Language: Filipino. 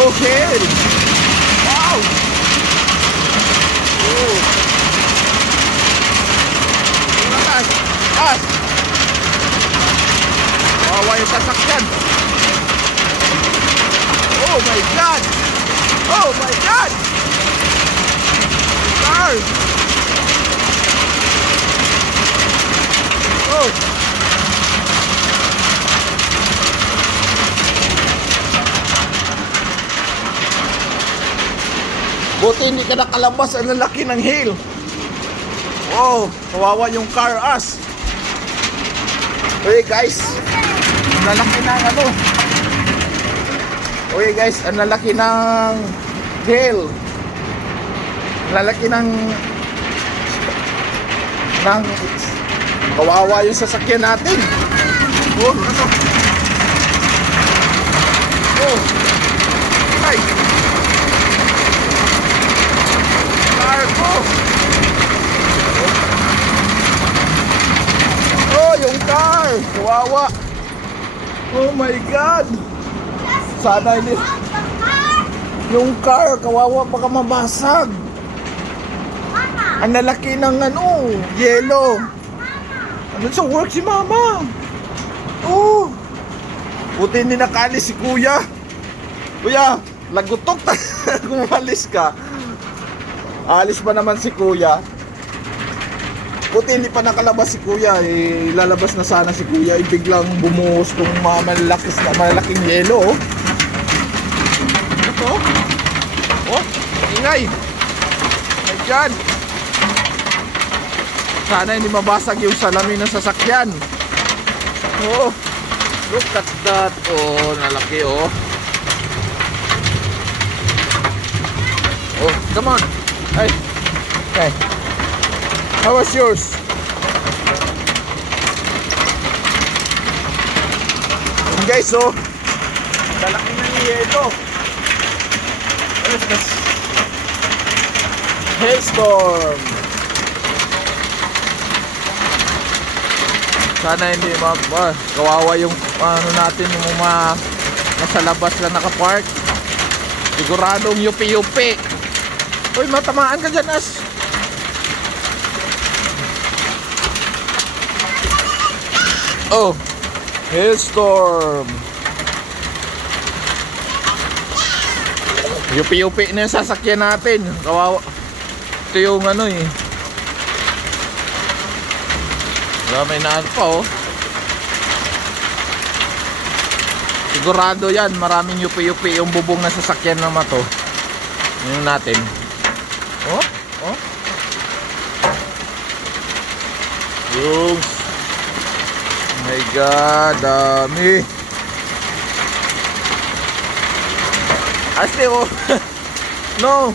Okay. Wow. Oh. Taas. Taas. Wawa yung sasakyan. Oh my God. Oh my God. Car. Oh. Buti hindi ka nakalabas, ang lalaki ng hail. Oh, kawawa yung car as. Okay guys, ang lalaki ng ano. Okay guys, ang lalaki ng hail. Ang lalaki ng kawawa yung sasakyan natin. Oh, ano? Oh. Ay. Cargo. Oh, yung car. Kawawa. Oh my God. Sana hindi. Yung car, kawawa, baka mabasag. Ang lalaki ng ano, yellow. Ano sa work si mama? Oh. Buti hindi nakalis si kuya. Kuya, lagutok kung umalis ka. Alis pa naman si kuya. Buti hindi pa nakalabas si kuya. Ilalabas na sana si kuya. Biglang bumuhos kung malaking yelo. Oh. Ito. Oh, ingay. Ayan. Sana hindi mabasag yung salamin ng sasakyan. Oh, look at that. Oh, nalaki oh. Oh, come on. Hey. Okay. How was yours? And guys, oh, lalaki na yung yelo. What is this? Hailstorm. Sana hindi kawawa yung ano natin, yung nasa labas lang nakapark. Siguradong yupi-yupi. Uy, matamaan ka dyan, As. Oh, hailstorm. Yupi-yupi na yung sasakyan natin. Kawawa. Ito yung ano eh. Wala, may naan pa oh. Sigurado yan, maraming yupi-yupi yung bubong na sasakyan naman to. Yung natin. Oh, oh. Yung. Oh my God, dami. Asti oh. No.